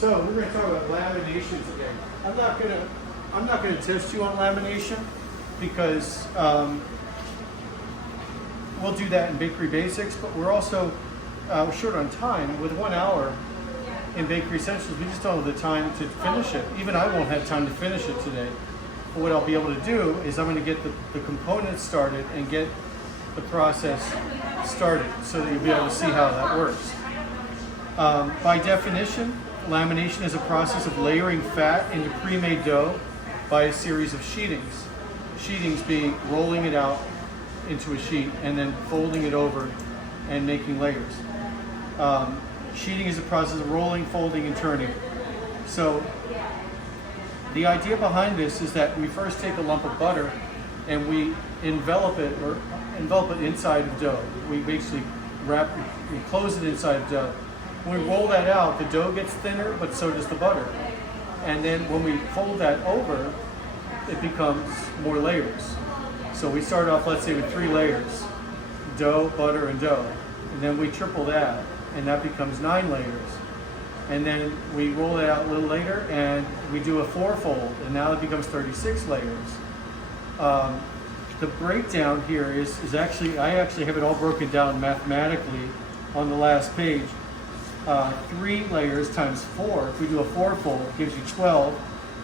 So we're going to talk about lamination today. I'm not going to test you on lamination because we'll do that in Bakery Basics, but we're also short on time. With 1 hour in Bakery Essentials, we just don't have the time to finish it. Even I won't have time to finish it today. But what I'll be able to do is I'm going to get the components started and get the process started so that you'll be able to see how that works. By definition, lamination is a process of layering fat into pre-made dough by a series of sheetings. Sheetings being rolling it out into a sheet and then folding it over and making layers. Sheeting is a process of rolling, folding, and turning. So the idea behind this is that we first take a lump of butter and we envelop it inside of dough. We basically we close it inside of dough. When we roll that out, the dough gets thinner, but so does the butter. And then when we fold that over, it becomes more layers. So we start off, let's say, with 3 layers: dough, butter, and dough. And then we triple that, and that becomes 9 layers. And then we roll it out a little later, and we do a 4-fold, and now it becomes 36 layers. The breakdown here is actually, I actually have it all broken down mathematically on the last page. 3 layers times 4, if we do a 4-fold, gives you 12,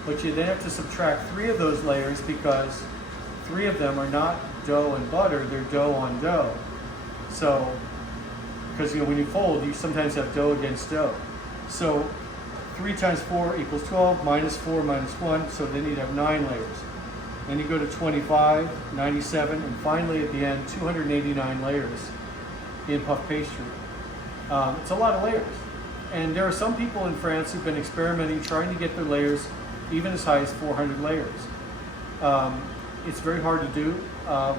but you then have to subtract 3 of those layers because 3 of them are not dough and butter, they're dough on dough. So, because when you fold, you sometimes have dough against dough. So 3 times 4 equals 12, minus 4 minus 1, so then you'd have 9 layers. Then you go to 25, 97, and finally at the end, 289 layers in puff pastry. It's a lot of layers. And there are some people in France who've been experimenting, trying to get their layers even as high as 400 layers. It's very hard to do.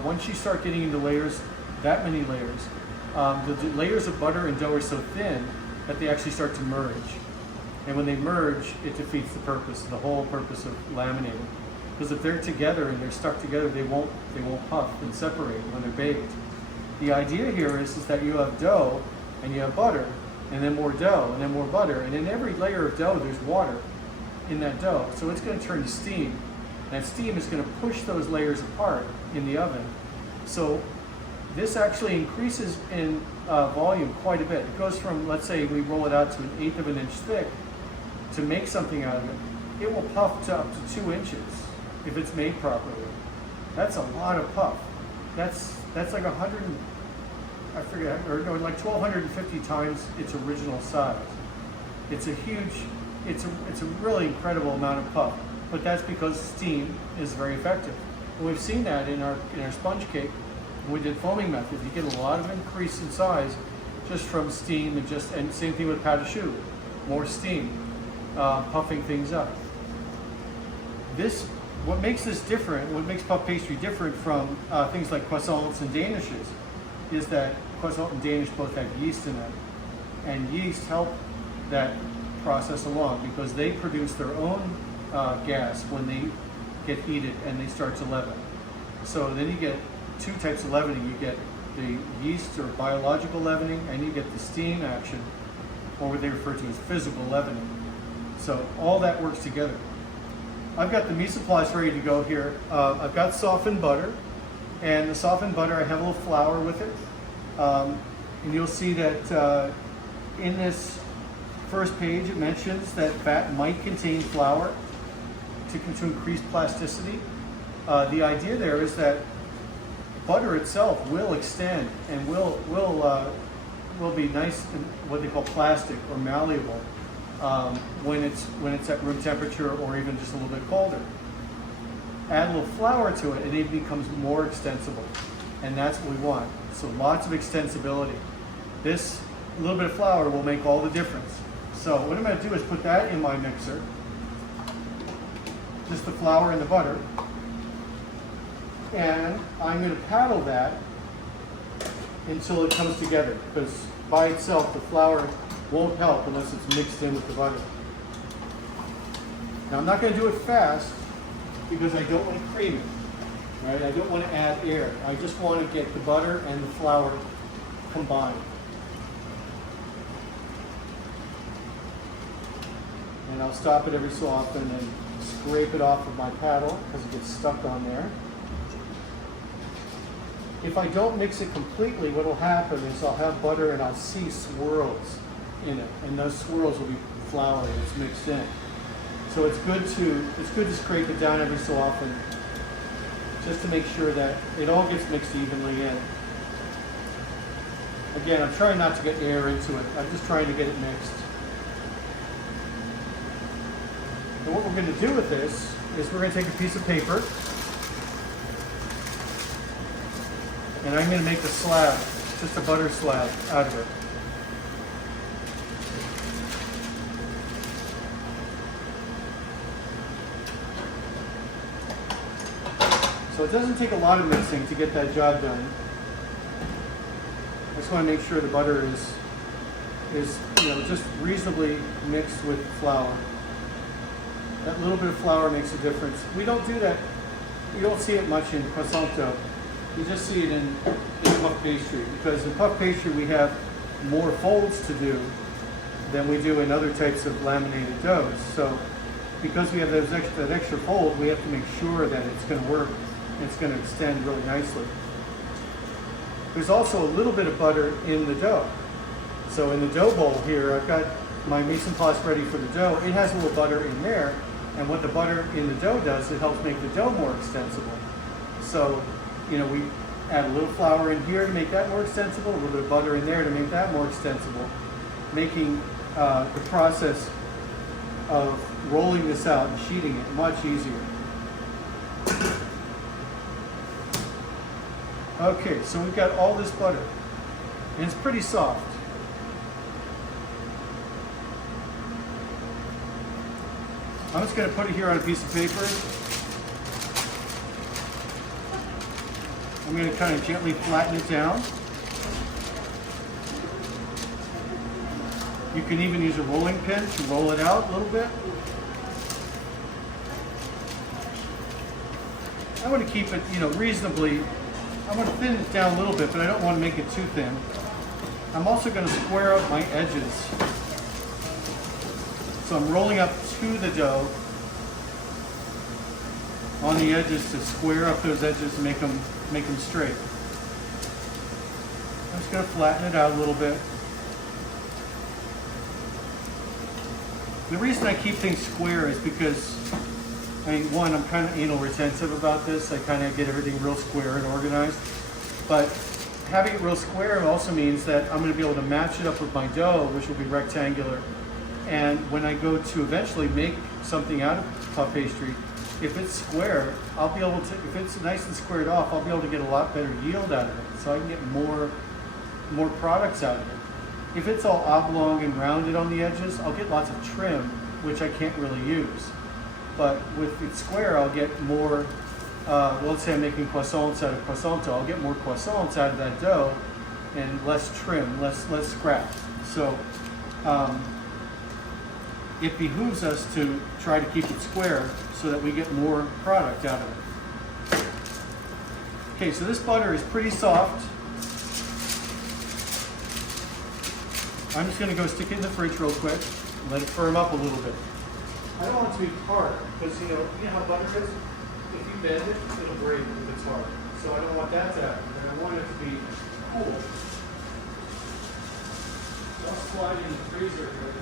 Once you start getting into layers, that many layers, the layers of butter and dough are so thin that they actually start to merge. And when they merge, it defeats the purpose, the whole purpose of laminating. Because if they're together and they're stuck together, they won't puff and separate when they're baked. The idea here is that you have dough and you have butter, and then more dough, and then more butter, and in every layer of dough there's water in that dough. So it's going to turn to steam. That steam is going to push those layers apart in the oven. So this actually increases in volume quite a bit. It goes from, let's say we roll it out to 1/8 of an inch thick. To make something out of it, it will puff to up to 2 inches if it's made properly. That's a lot of puff. That's like 100, I forget, or no, like 1,250 times its original size. It's a huge, it's a really incredible amount of puff. But that's because steam is very effective. And we've seen that in our sponge cake. When we did foaming method, you get a lot of increase in size just from steam, and same thing with pâte à choux, more steam, puffing things up. What makes this different, what makes puff pastry different from things like croissants and danishes, is that croissant and danish both have yeast in them, and yeast help that process along because they produce their own gas when they get heated and they start to leaven. So then you get 2 types of leavening. You get the yeast or biological leavening, and you get the steam action, or what they refer to as physical leavening. So all that works together. I've got the mise en place ready to go here. I've got softened butter, and the softened butter, I have a little flour with it. And you'll see that in this first page it mentions that fat might contain flour to increase plasticity. The idea there is that butter itself will extend and will be nice and what they call plastic or malleable when it's at room temperature or even just a little bit colder. Add a little flour to it and it becomes more extensible, and that's what we want. So lots of extensibility. This little bit of flour will make all the difference. So what I'm going to do is put that in my mixer, just the flour and the butter, and I'm going to paddle that until it comes together, because by itself the flour won't help unless it's mixed in with the butter. Now I'm not going to do it fast because I don't want to cream it, right? I don't want to add air. I just want to get the butter and the flour combined. And I'll stop it every so often and scrape it off of my paddle because it gets stuck on there. If I don't mix it completely, what will happen is I'll have butter and I'll see swirls in it, and those swirls will be flour that's mixed in. So it's good to scrape it down every so often, just to make sure that it all gets mixed evenly in. Again, I'm trying not to get air into it. I'm just trying to get it mixed. And what we're going to do with this is we're going to take a piece of paper, and I'm going to make a slab, just a butter slab out of it. So it doesn't take a lot of mixing to get that job done. I just want to make sure the butter is just reasonably mixed with flour. That little bit of flour makes a difference. We don't do that. You don't see it much in croissant dough. You just see it in puff pastry, because in puff pastry we have more folds to do than we do in other types of laminated doughs. So because we have that extra fold, we have to make sure that it's going to work and it's going to extend really nicely. There's also a little bit of butter in the dough. So in the dough bowl here, I've got my mise en place ready for the dough. It has a little butter in there, and what the butter in the dough does, it helps make the dough more extensible. So, we add a little flour in here to make that more extensible, a little bit of butter in there to make that more extensible, making the process of rolling this out and sheeting it much easier. Okay, so we've got all this butter, and it's pretty soft. I'm just going to put it here on a piece of paper. I'm going to kind of gently flatten it down. You can even use a rolling pin to roll it out a little bit. I want to keep it, reasonably. I want to thin it down a little bit, but I don't want to make it too thin. I'm also going to square up my edges. So I'm rolling up to the dough on the edges to square up those edges and make them straight. I'm just going to flatten it out a little bit. The reason I keep things square is because, one, I'm kind of anal retentive about this. I kind of get everything real square and organized. But having it real square also means that I'm going to be able to match it up with my dough, which will be rectangular. And when I go to eventually make something out of puff pastry, if it's square, I'll be able to, if it's nice and squared off, I'll be able to get a lot better yield out of it. So I can get more products out of it. If it's all oblong and rounded on the edges, I'll get lots of trim, which I can't really use. But with it square, I'll get more, let's say I'm making croissants out of croissant dough, I'll get more croissants out of that dough and less trim, less scratch. So it behooves us to try to keep it square so that we get more product out of it. Okay, so this butter is pretty soft. I'm just going to go stick it in the fridge real quick and let it firm up a little bit. I don't want it to be hard because you know how butter is? If you bend it, it'll break if it's hard. So I don't want that to happen, but I want it to be cool. I'll slide in the freezer here.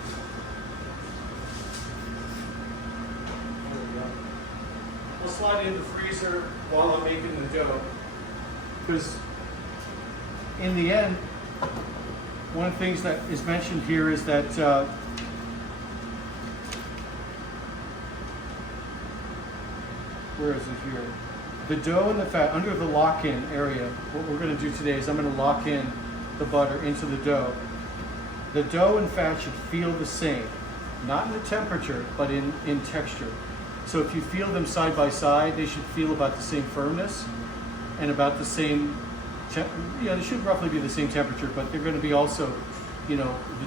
There we go. I'll slide it in the freezer while I'm making the dough. Because in the end, one of the things that is mentioned here is that where is it here? The dough and the fat, under the lock-in area, what we're going to do today is I'm going to lock in the butter into the dough. The dough and fat should feel the same, not in the temperature, but in texture. So if you feel them side by side, they should feel about the same firmness and about the same, they should roughly be the same temperature, but they're going to be also, the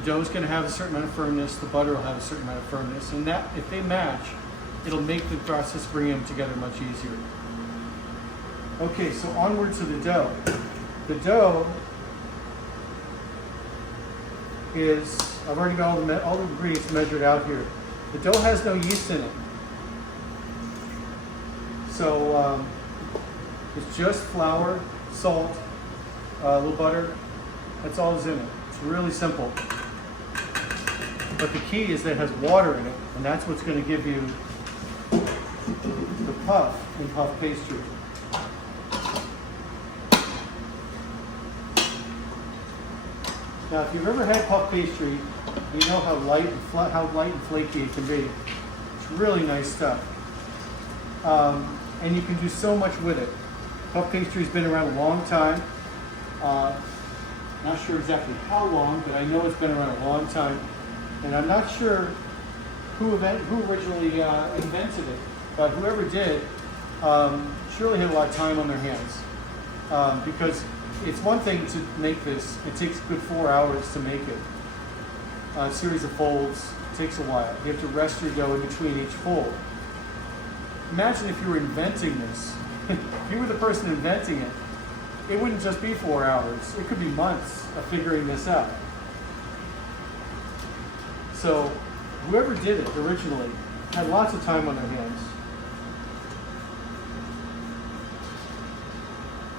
dough is going to have a certain amount of firmness, the butter will have a certain amount of firmness, and that, if they match, it'll make the process bringing them together much easier. Okay, so onward to the dough. The dough is, I've already got all the ingredients measured out here. The dough has no yeast in it. So it's just flour, salt, a little butter. That's all that's in it. It's really simple. But the key is that it has water in it, and that's what's going to give you the puff in puff pastry. Now, if you've ever had puff pastry, you know how light and flaky it can be. It's really nice stuff, and you can do so much with it. Puff pastry's been around a long time. Not sure exactly how long, but I know it's been around a long time. And I'm not sure who originally invented it, but whoever did surely had a lot of time on their hands. Because it's one thing to make this, it takes a good 4 hours to make it. A series of folds takes a while. You have to rest your dough in between each fold. Imagine if you were inventing this. If you were the person inventing it, it wouldn't just be 4 hours. It could be months of figuring this out. So whoever did it originally had lots of time on their hands.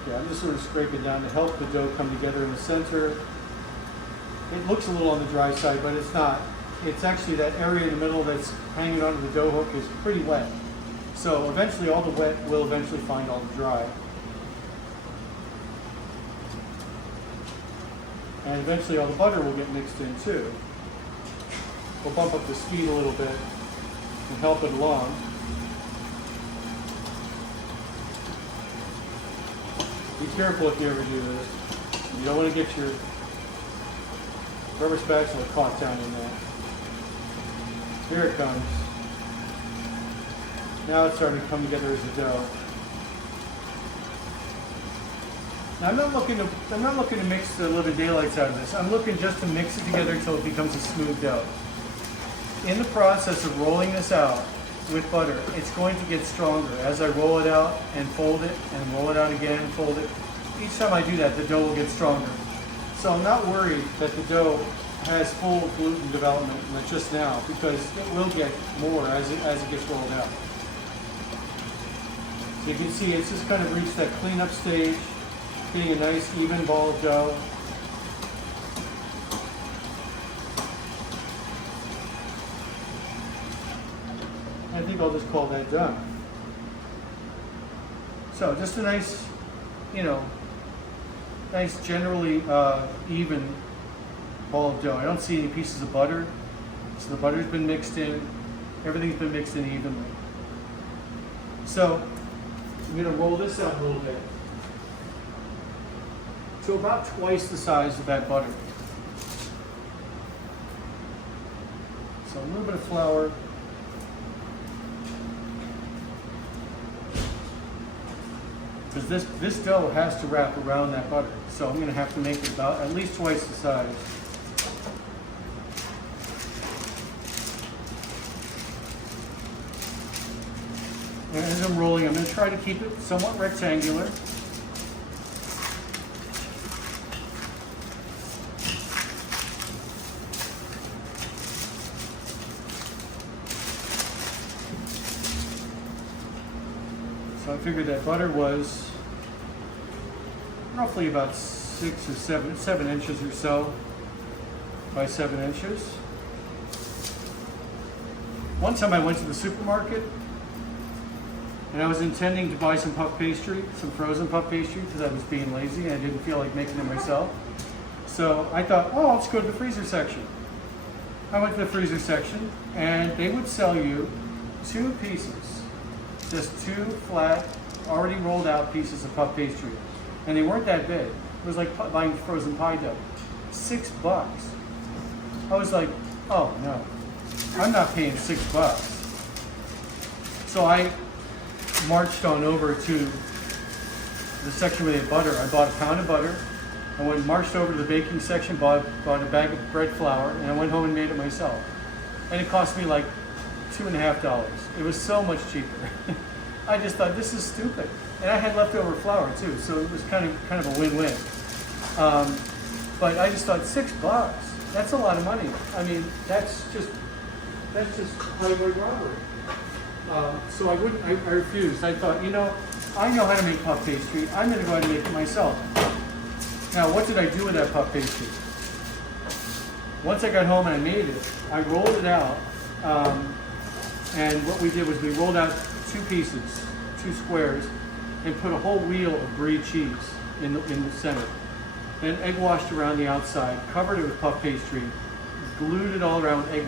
Okay, I'm just sort of scraping down to help the dough come together in the center. It looks a little on the dry side, but it's not. It's actually that area in the middle that's hanging onto the dough hook is pretty wet. So eventually all the wet will eventually find all the dry. And eventually all the butter will get mixed in too. We'll bump up the speed a little bit and help it along. Be careful if you ever do this. You don't want to get your rubber spatula caught down in there. Here it comes. Now it's starting to come together as a dough. Now I'm not looking to mix the living daylights out of this. I'm looking just to mix it together until it becomes a smooth dough. In the process of rolling this out with butter, it's going to get stronger. As I roll it out and fold it and roll it out again and fold it, each time I do that, the dough will get stronger. So I'm not worried that the dough has full gluten development like just now, because it will get more as it gets rolled out. So you can see it's just kind of reached that cleanup stage, getting a nice even ball of dough. I think I'll just call that done. So just a nice, nice generally even ball of dough. I don't see any pieces of butter. So the butter's been mixed in. Everything's been mixed in evenly. So I'm going to roll this out a little bit. So about twice the size of that butter. So a little bit of flour. Because this dough has to wrap around that butter. So I'm going to have to make it about at least twice the size. And as I'm rolling, I'm going to try to keep it somewhat rectangular. So I figured that butter was roughly about 7 inches or so by 7 inches. One time I went to the supermarket and I was intending to buy some puff pastry, some frozen puff pastry, because I was being lazy and I didn't feel like making it myself. So I thought, oh, let's go to the freezer section. I went to the freezer section and they would sell you 2 pieces, just 2 flat, already rolled out pieces of puff pastry. And they weren't that big. It was like buying frozen pie dough. $6. I was like, oh no, I'm not paying $6. So I marched on over to the section where they had butter. I bought a pound of butter. I marched over to the baking section, bought a bag of bread flour, and I went home and made it myself. And it cost me like $2.50. It was so much cheaper. I just thought, this is stupid. And I had leftover flour too, so it was kind of a win-win. But I just thought, $6, that's a lot of money. I mean, that's just that's just highway robbery. So I refused. I thought, you know, I know how to make puff pastry. I'm going to go ahead and make it myself. Now, what did I do with that puff pastry? Once I got home and I made it, I rolled it out. And what we did was we rolled out 2 pieces, 2 squares, and put a whole wheel of brie cheese in the center. Then egg washed around the outside, covered it with puff pastry, glued it all around with egg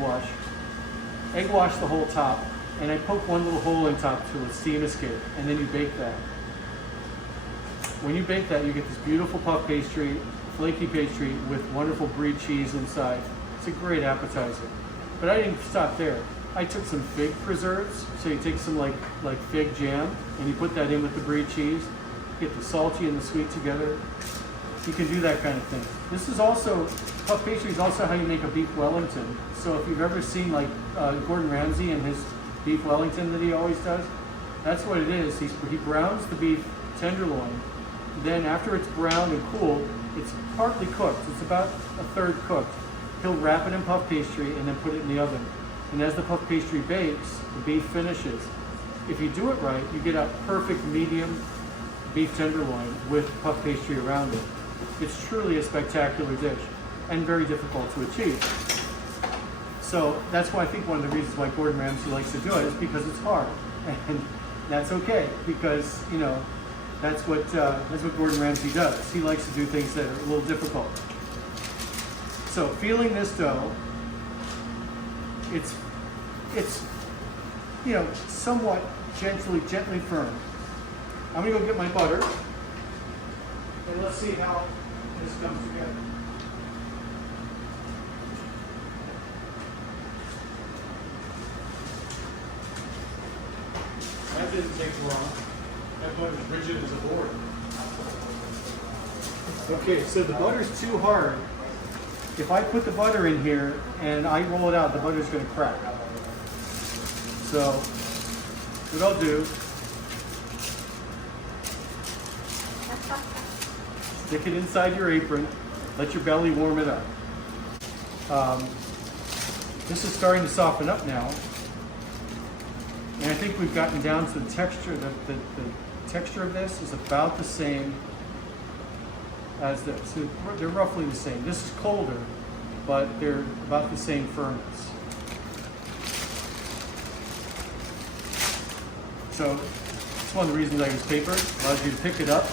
washed the whole top, and I poked one little hole in top to let steam escape, and then you bake that. When you bake that, you get this beautiful puff pastry, flaky pastry with wonderful brie cheese inside. It's a great appetizer. But I didn't stop there. I took some fig preserves, so you take some like fig jam, and you put that in with the brie cheese, get the salty and the sweet together. You can do that kind of thing. This is also, puff pastry is also how you make a beef Wellington. So if you've ever seen like Gordon Ramsay and his beef Wellington that he always does, that's what it is. He browns the beef tenderloin. Then after it's browned and cooled, it's partly cooked. It's about a third cooked. He'll wrap it in puff pastry and then put it in the oven. And as the puff pastry bakes, the beef finishes. If you do it right, you get a perfect medium beef tenderloin with puff pastry around it. It's truly a spectacular dish and very difficult to achieve. So that's why I think one of the reasons why Gordon Ramsay likes to do it is because it's hard. And that's okay, because, you know, that's what Gordon Ramsay does. He likes to do things that are a little difficult. So feeling this dough, it's you know, somewhat gently firm. I'm gonna go get my butter, and let's see how this comes together. That didn't take long. That butter's rigid as a board. Okay, so the butter's too hard. If I put the butter in here and I roll it out, the butter's going to crack. So what I'll do, stick it inside your apron, let your belly warm it up. This is starting to soften up now. And I think we've gotten down to the texture. The texture of this is about the same as this. So they're roughly the same. This is colder, but they're about the same firmness. So it's one of the reasons I use paper. It allows you to pick it up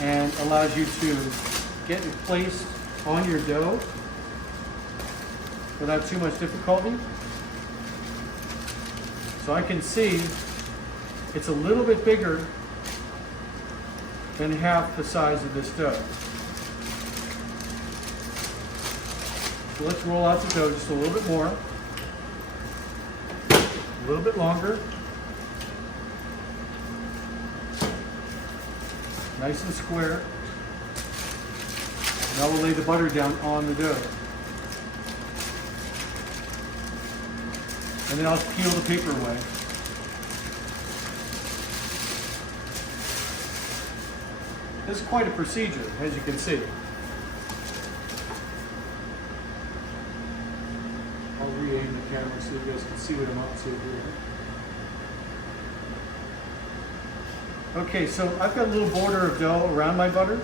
and allows you to get it placed on your dough without too much difficulty. So I can see it's a little bit bigger than half the size of this dough. So let's roll out the dough just a little bit more, a little bit longer. Nice and square. Now we'll lay the butter down on the dough. And then I'll peel the paper away. This is quite a procedure, as you can see. I'll re-aim the camera so you guys can see what I'm up to here. Okay, so I've got a little border of dough around my butter.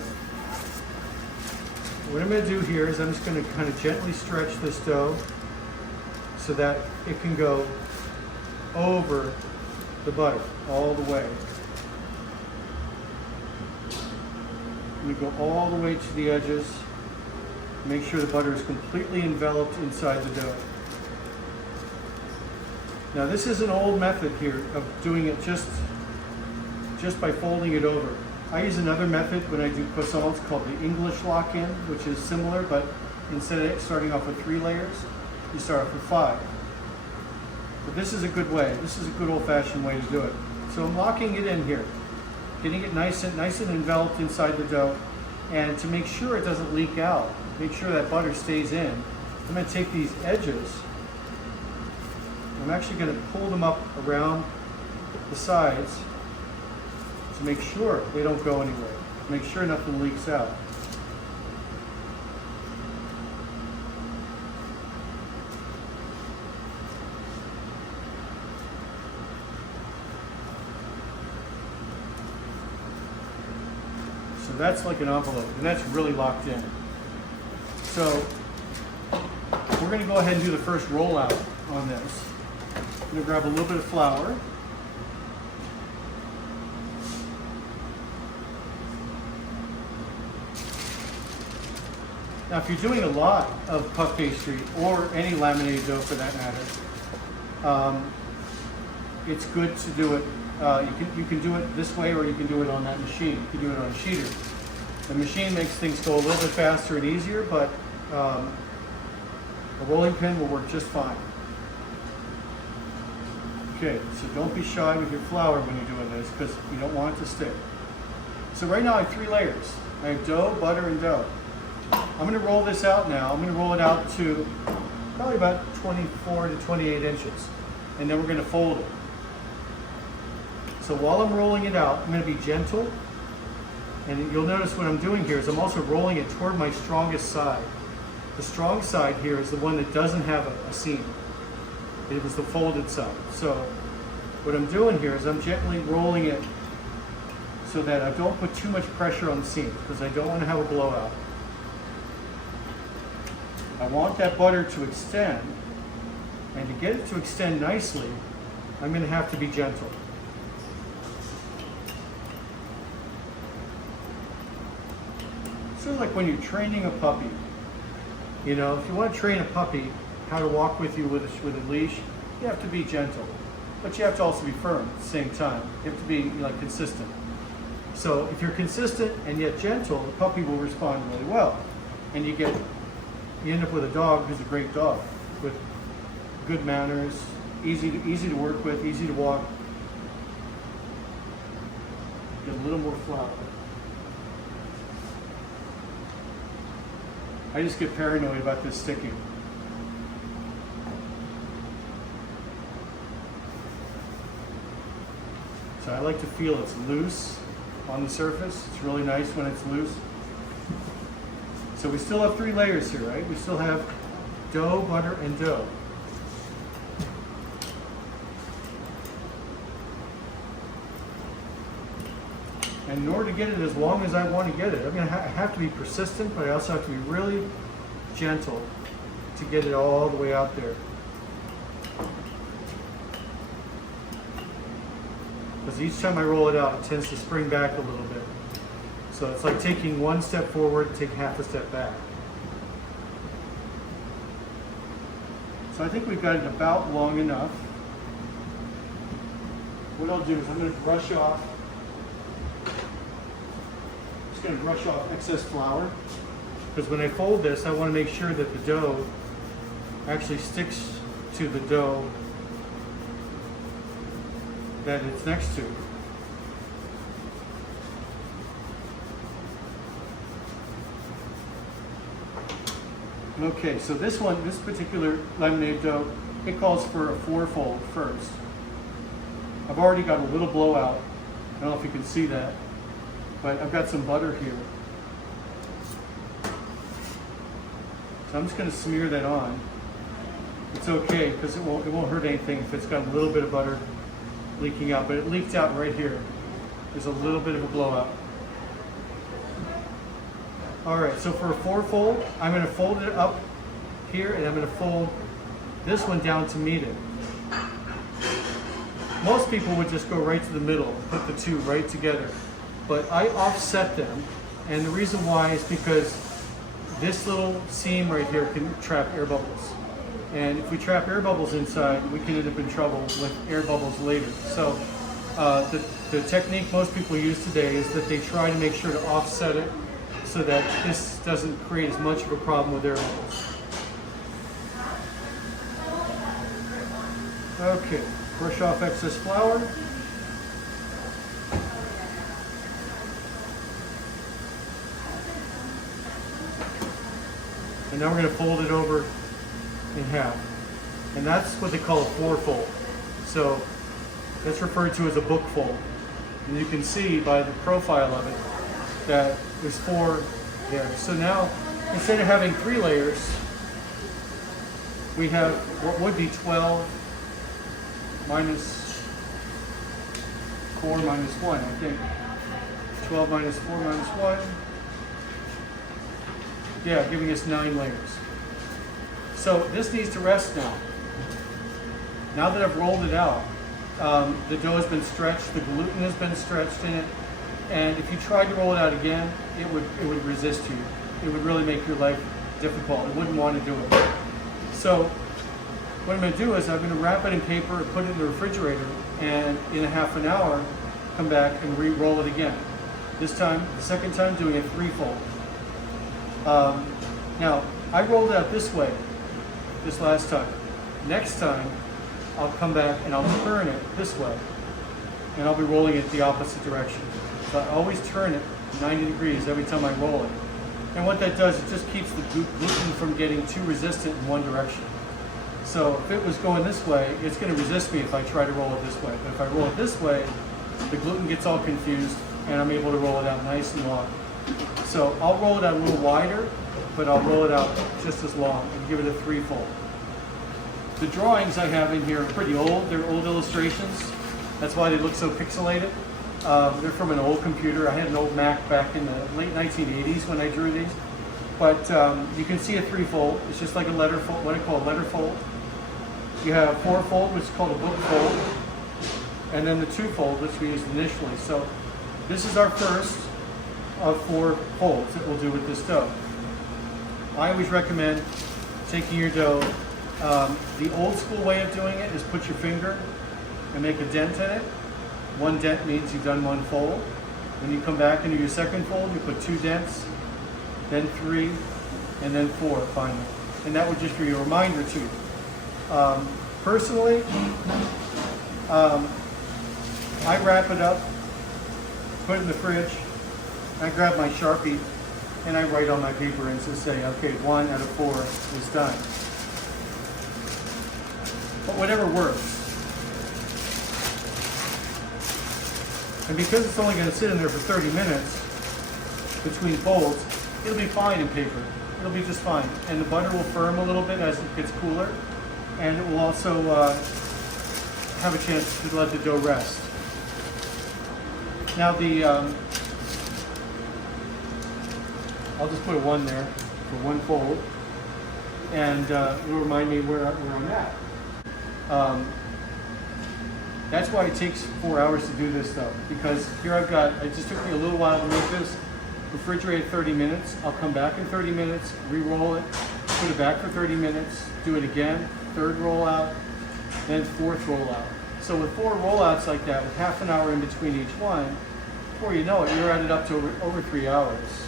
What I'm going to do here is I'm just going to kind of gently stretch this dough so that it can go over the butter all the way. We go all the way to the edges. Make sure the butter is completely enveloped inside the dough. Now this is an old method here of doing it just by folding it over. I use another method when I do croissants called the English lock-in, which is similar, but instead of starting off with 3 layers, you start off with 5. But this is a good way. This is a good old-fashioned way to do it. So I'm locking it in here, getting it nice and enveloped inside the dough. And to make sure it doesn't leak out, make sure that butter stays in, I'm going to take these edges. I'm actually going to pull them up around the sides to make sure they don't go anywhere. Make sure nothing leaks out. that's like an envelope, and that's really locked in. So we're going to go ahead and do the first rollout on this. I'm going to grab a little bit of flour. Now, if you're doing a lot of puff pastry or any laminated dough for that matter, it's good to do it. You can do it this way, or you can do it on that machine. You can do it on a sheeter. The machine makes things go a little bit faster and easier, but a rolling pin will work just fine. Okay, so don't be shy with your flour when you're doing this, because you don't want it to stick. So right now I have 3 layers. I have dough, butter, and dough. I'm going to roll this out now. I'm going to roll it out to probably about 24 to 28 inches. And then we're going to fold it. So while I'm rolling it out, I'm going to be gentle. And you'll notice what I'm doing here is I'm also rolling it toward my strongest side. The strong side here is the one that doesn't have a seam. It was the folded side. So what I'm doing here is I'm gently rolling it so that I don't put too much pressure on the seam, because I don't want to have a blowout. I want that butter to extend, and to get it to extend nicely, I'm going to have to be gentle. Sort of like when you're training a puppy. You know, if you want to train a puppy how to walk with you with a leash, you have to be gentle, but you have to also be firm at the same time. You have to be like consistent. So if you're consistent and yet gentle, the puppy will respond really well, and you end up with a dog who's a great dog, with good manners, easy to work with, easy to walk. Get a little more flour. I just get paranoid about this sticking. So I like to feel it's loose on the surface. It's really nice when it's loose. So we still have 3 layers here, right? We still have dough, butter, and dough. And in order to get it as long as I want to get it, I have to be persistent, but I also have to be really gentle to get it all the way out there. Because each time I roll it out, it tends to spring back a little bit. So it's like taking 1 step forward, take half a step back. So I think we've got it about long enough. What I'll do is I'm going to brush off. Just going to brush off excess flour, because when I fold this, I want to make sure that the dough actually sticks to the dough that it's next to. Okay, so this particular laminated dough, it calls for a 4-fold first. I've already got a little blowout. I don't know if you can see that, but I've got some butter here. So I'm just going to smear that on. It's okay, because it won't hurt anything if it's got a little bit of butter leaking out, but it leaked out right here. There's a little bit of a blowout. All right, so for a 4-fold, I'm going to fold it up here, and I'm going to fold this one down to meet it. Most people would just go right to the middle, put the 2 right together, but I offset them, and the reason why is because this little seam right here can trap air bubbles. And if we trap air bubbles inside, we can end up in trouble with air bubbles later. So the technique most people use today is that they try to make sure to offset it so that this doesn't create as much of a problem with air bubbles. Okay, brush off excess flour. And now we're going to fold it over in half. And that's what they call a 4-fold. So that's referred to as a book fold. And you can see by the profile of it that there's 4 there. So now, instead of having 3 layers, we have what would be 12 minus 4 minus 1, I think. 12 minus 4 minus 1. Yeah, giving us 9 layers. So this needs to rest now. Now that I've rolled it out, the dough has been stretched, the gluten has been stretched in it, and if you tried to roll it out again, it would resist you. It would really make your life difficult. It wouldn't want to do it. So what I'm going to do is I'm going to wrap it in paper and put it in the refrigerator, and in a half an hour, come back and re-roll it again. This time, the second time, doing a 3-fold. Now, I rolled it out this way, this last time. Next time, I'll come back and I'll turn it this way, and I'll be rolling it the opposite direction. So I always turn it 90 degrees every time I roll it. And what that does, it just keeps the gluten from getting too resistant in one direction. So if it was going this way, it's going to resist me if I try to roll it this way. But if I roll it this way, the gluten gets all confused and I'm able to roll it out nice and long. So I'll roll it out a little wider, but I'll roll it out just as long and give it a 3-fold. The drawings I have in here are pretty old. They're old illustrations. That's why they look so pixelated. They're from an old computer. I had an old Mac back in the late 1980s when I drew these. But you can see a 3-fold. It's just like a letter fold, what I call a letter fold. You have a 4-fold, which is called a book fold. And then the 2-fold, which we used initially. So this is our first of 4 folds that we'll do with this dough. I always recommend taking your dough. The old school way of doing it is put your finger and make a dent in it. 1 dent means you've done 1 fold. When you come back and do your second fold, you put 2 dents, then 3, and then 4 finally. And that would just be a reminder to you. Personally, I wrap it up, put it in the fridge, I grab my Sharpie, and I write on my paper and just say, okay, 1 out of 4 is done. But whatever works. And because it's only going to sit in there for 30 minutes between folds, it'll be fine in paper. It'll be just fine. And the butter will firm a little bit as it gets cooler. And it will also have a chance to let the dough rest. Now I'll just put a 1 there for 1 fold. And it'll remind me where I'm at. That's why it takes 4 hours to do this though, because here it just took me a little while to make this, refrigerate 30 minutes, I'll come back in 30 minutes, re-roll it, put it back for 30 minutes, do it again, 3rd rollout, then 4th rollout. So with 4 rollouts like that, with half an hour in between each one, before you know it, you're at it up to over 3 hours.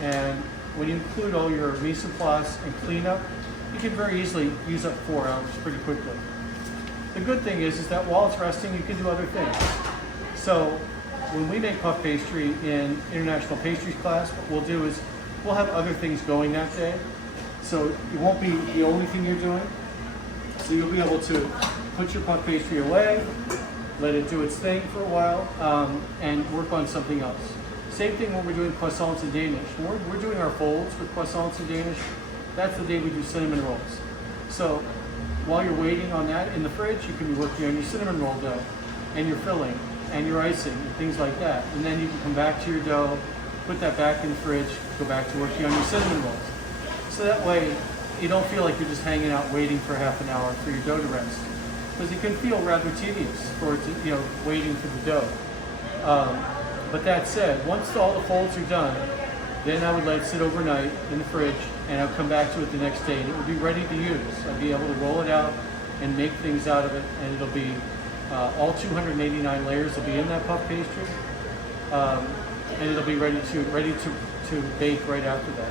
And when you include all your mise en place and cleanup, you can very easily use up 4 hours pretty quickly. The good thing is that while it's resting, you can do other things. So when we make puff pastry in International Pastries class, what we'll do is we'll have other things going that day. So it won't be the only thing you're doing. So you'll be able to put your puff pastry away, let it do its thing for a while, and work on something else. Same thing when we're doing croissants in Danish. When we're doing our folds with croissants in Danish, that's the day we do cinnamon rolls. So while you're waiting on that in the fridge, you can be working on your cinnamon roll dough and your filling and your icing and things like that. And then you can come back to your dough, put that back in the fridge, go back to working on your cinnamon rolls. So that way you don't feel like you're just hanging out waiting for half an hour for your dough to rest. Because it can feel rather tedious for it to, waiting for the dough. But that said, once all the folds are done, then I would let it sit overnight in the fridge, and I'll come back to it the next day, and it will be ready to use. I'll be able to roll it out and make things out of it, and it'll be all 289 layers will be in that puff pastry, and it'll be ready to bake right after that.